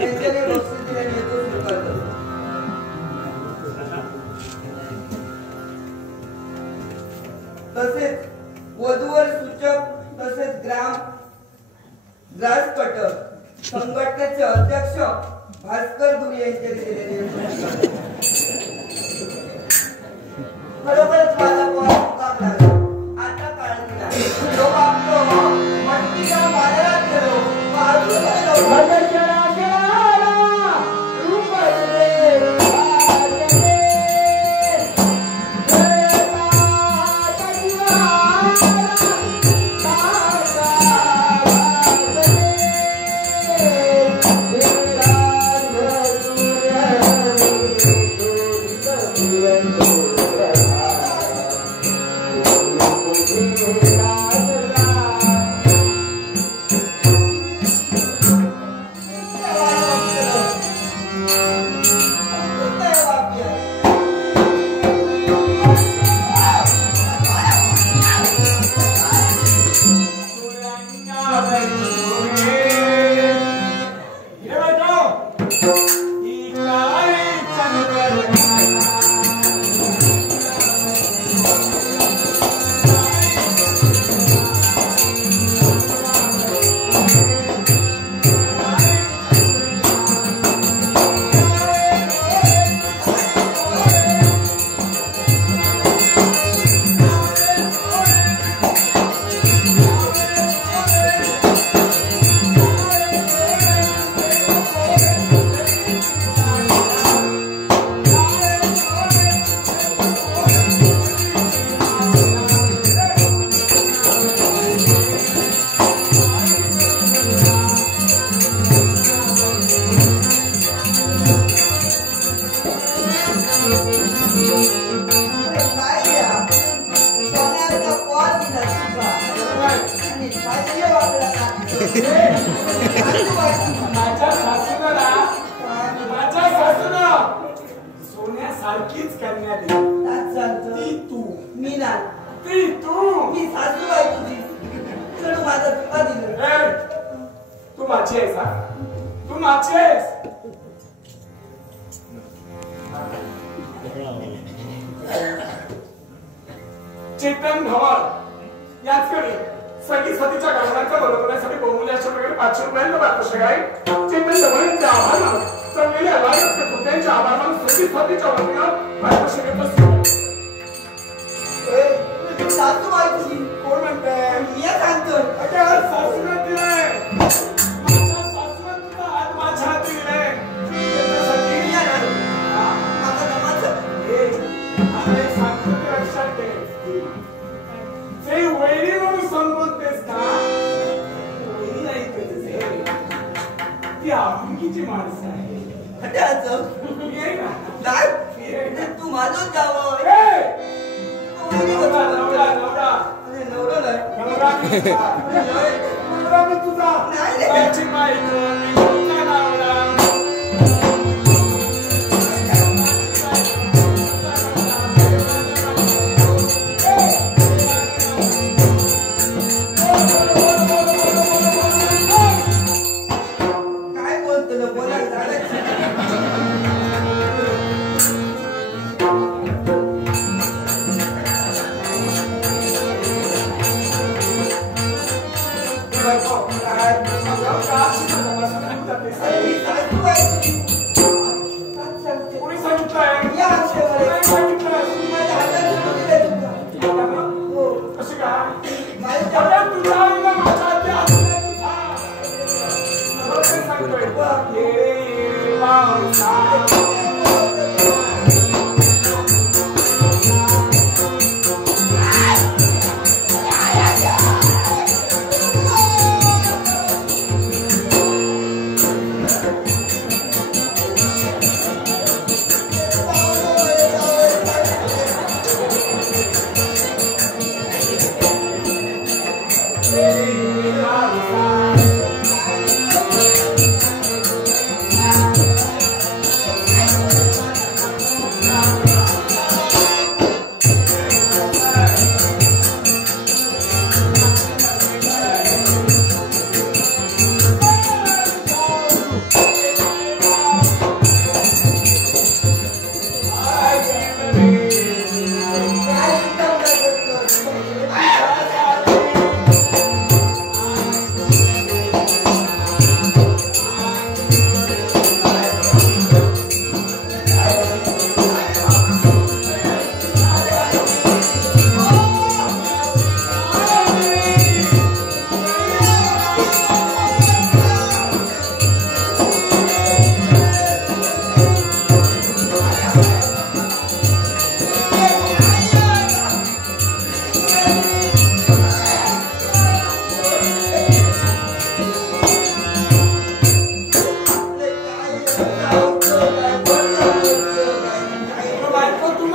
यांच्याने बक्षीस दिल्याने येतो स्वीकारतो. तसेच वधूवर सूचक तसेच ग्रास कटक संघटनेचे अध्यक्ष भास्कर गुरु यांचे दिलेले खरोखरच माझा मुकाम लागला. आता काळ दिला तो आपलो मट्टीच्या बाजारात गेलो वाजून गेलो सोन्यासारखीच करण्यात ती तू मी ना ती तू मी सासू आहे तुझी. चल माझा तुका दिलं. तू माझी आहेस हा तू माझी आहेस. चेतन धवल याचकडे सगळी सतीच्या गणनाचा बरोबरसाठी बहुमूल्याच्या प्रकारे 500 रुपयांना पाठवू काय. चेतन धवलांचे आभार मानून चांगले आभार त्यांचे आभार मानून सगळी सतीच्या वतीनं पाठवू शकत सासू आहे तुझी. कोण म्हणतंय मी सांगतोय सासूला दिलंय माझ्या सासूला तुझा हात माझ्या हात दिलंय त्याच्यासाठी माझा जमाचं अरे सांगतो ते लक्षात ठेव. ते वैरी म्हणून संबोधतेस का वैरी नाही तुझे ती आपुलकीची माणसं आहे. खट्याचं ये ना काय तू माझंच जावं. नवरा मी तुझा त्याची माहिती तुझा नवरा काय बोलतो ना बोलायला काय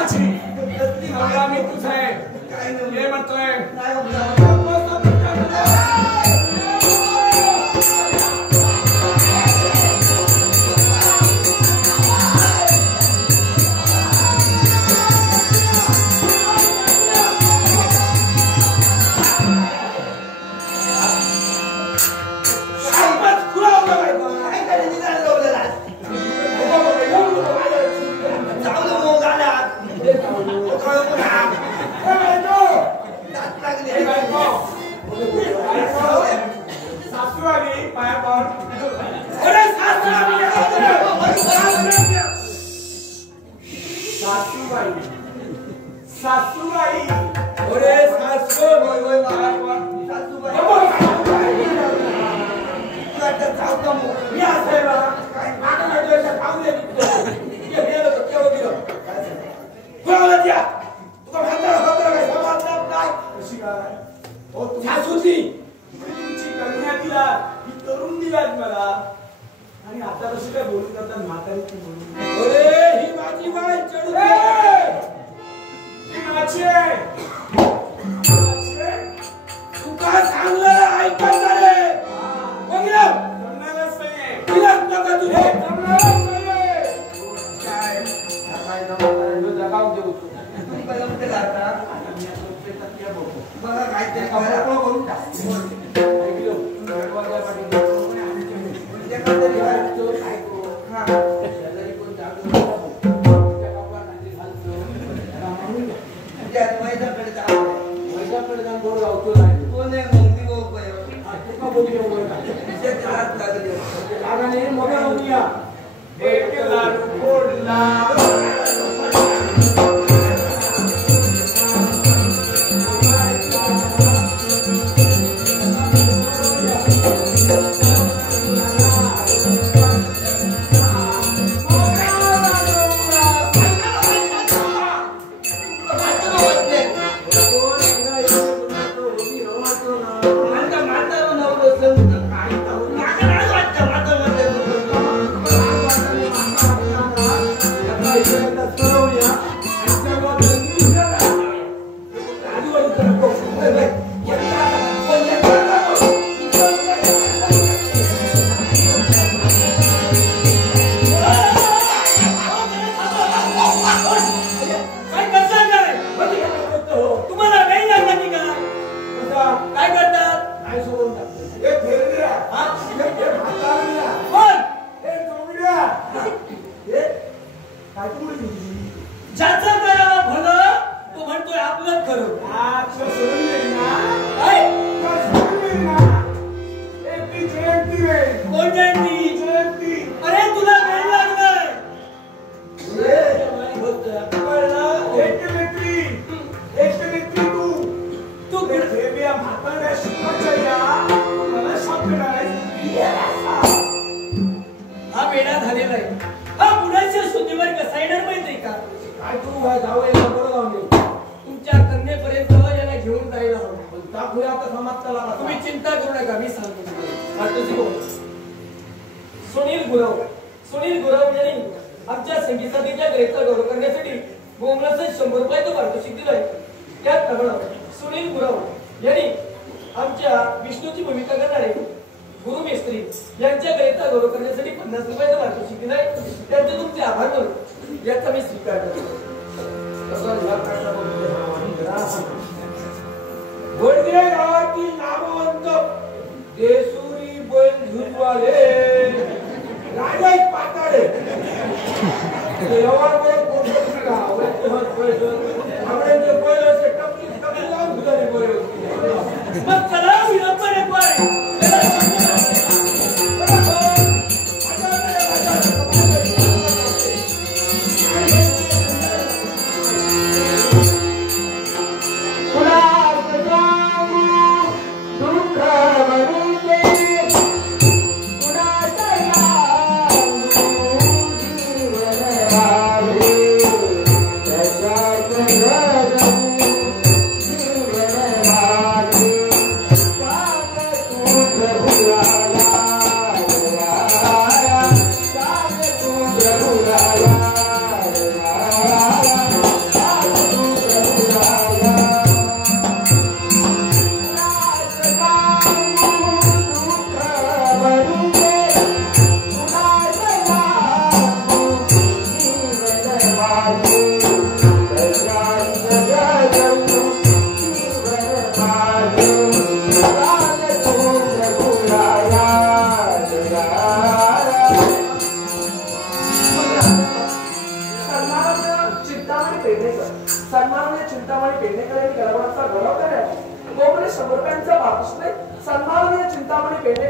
माझी नवरा मी तुझा आहे ये म्हणतोय सुनील गुरव यांनी आमच्या संगीताच्या ग्रेडचा गौरव करण्यासाठी बोंगलाचे 100 रुपये तो पारितोषिक दिलंय. त्याचप्रमाणे सुनील गुरव यांनी आमच्या विष्णूची भूमिका करणारे गुरु मिस्त्री यांच्या ग्रेडचा गौरव करण्यासाठी 50 रुपये तो पारितोषिक दिलंय. त्यांचे तुमचे आभार मानून याचा मी स्वीकार करतो. वडगिरे गावातील नामवंत देसुरी बैल झुलवाले राजा पाताळे देवावर कोणतं गाव आपल्याचे बैल असे टपली टपली लावून धुलाले बैल मग चला विलंबने पाय Hare सन्माननीय चिंतामणी पेडणेकर यांनी कलावंताचा गौरव करण्यात गोमडे 100 रुपयांचा पारितोषिक सन्माननीय चिंतामणी पेडणेकर